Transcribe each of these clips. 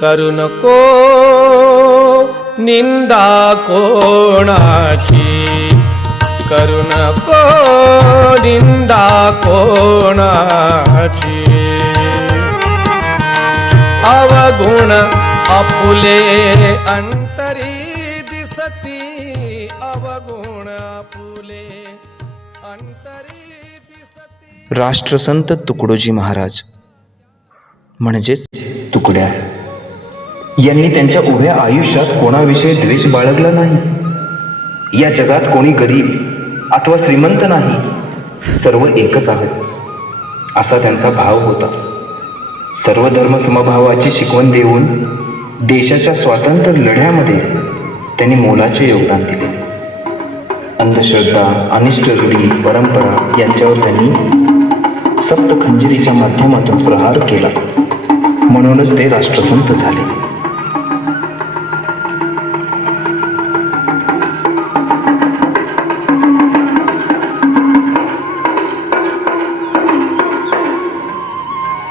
करू नको निंदा कोणाची? करू नको निंदा कोणाची? अवगुण आपुले अंतरी दिसती अवगुण आपुले अंतरी दिसती। राष्ट्रसंत तुकडोजी महाराज म्हणजेच तुकड्या. यांनी त्यांच्या उभ्या आयुष्यात कोणाविषयी द्वेष बाळगला नाही. या जगात कोणी गरीब अथवा श्रीमंत नाही. सर्व एकच आहेत. असा त्यांचा भाव होता. सर्व धर्म समभावाची शिकवण देऊन देशाच्या स्वातंत्र्य लढ्यामध्ये त्यांनी मोलाचे योगदान दिले. अंधश्रद्धा अनिष्ट रूढी परंपरा यांच्यावर त्यांनी सप्त खंजिरीच्या माध्यमातून प्रहार केला. म्हणूनच ते राष्ट्रसंत झाले.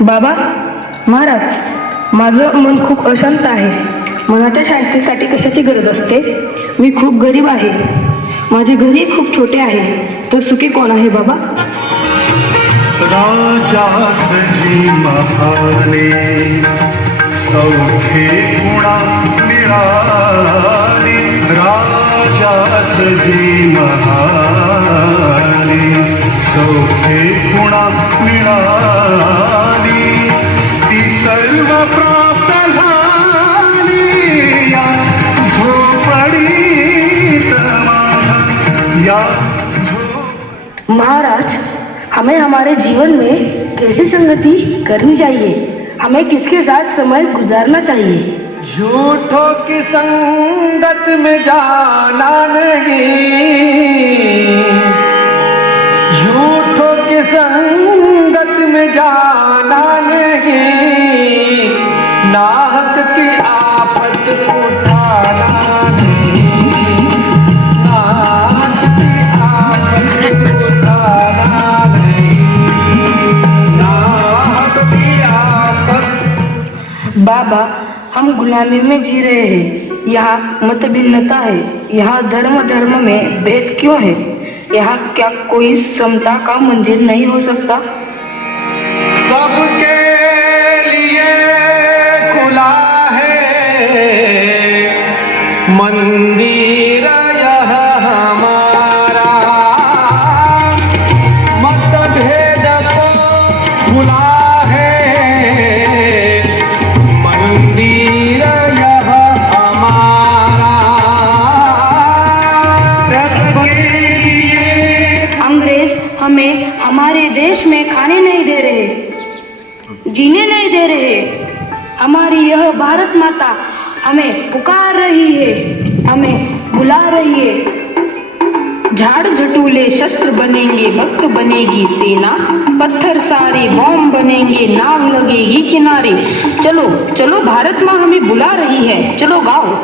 बाबा महाराज माझं मन खूप अशांत आहे. मनाच्या शांतीसाठी कशाची गरज असते? मी खूप गरीब आहे. माझे घरी खूप छोटे आहे. तर सुखी कोण आहे बाबा? राजा सौखे पुणा मिळाली या महाराज हमें हमारे जीवन में कैसी संगति करनी चाहिए? हमें किसके साथ समय गुजारना चाहिए? झूठों की संगत में जाना नहीं। झूठों की संगत में जाना नहीं। नाहक की बाबा, हम गुलामी में जी रहे हैं। यहाँ मत भिन्नता है। यहाँ धर्म धर्म में भेद क्यों है? यहाँ क्या कोई समता का मंदिर नहीं हो सकता? सबके लिए खुला है। मंदिर हमें हमारे देश में खाने नहीं दे रहे, जीने नहीं दे रहे। हमारी यह भारत माता हमें पुकार रही है, हमें बुला रही है। झाड़ झटूले शस्त्र बनेंगे भक्त बनेगी सेना। पत्थर सारे बॉम्ब बनेंगे, नाव लगेगी किनारे। चलो चलो, भारत माँ हमें बुला रही है। चलो, गाओ।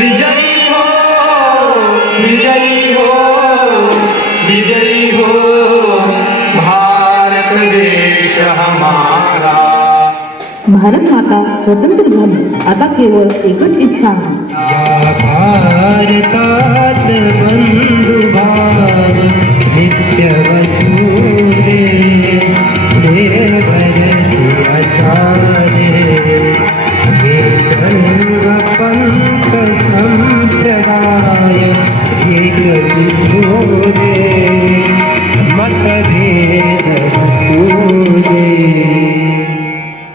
विजयी हो विजयी हो विजयी हो। भारत देश हमारा। भारत माता स्वतंत्र झाली. आता केवळ एकच इच्छा आहे. Thank you.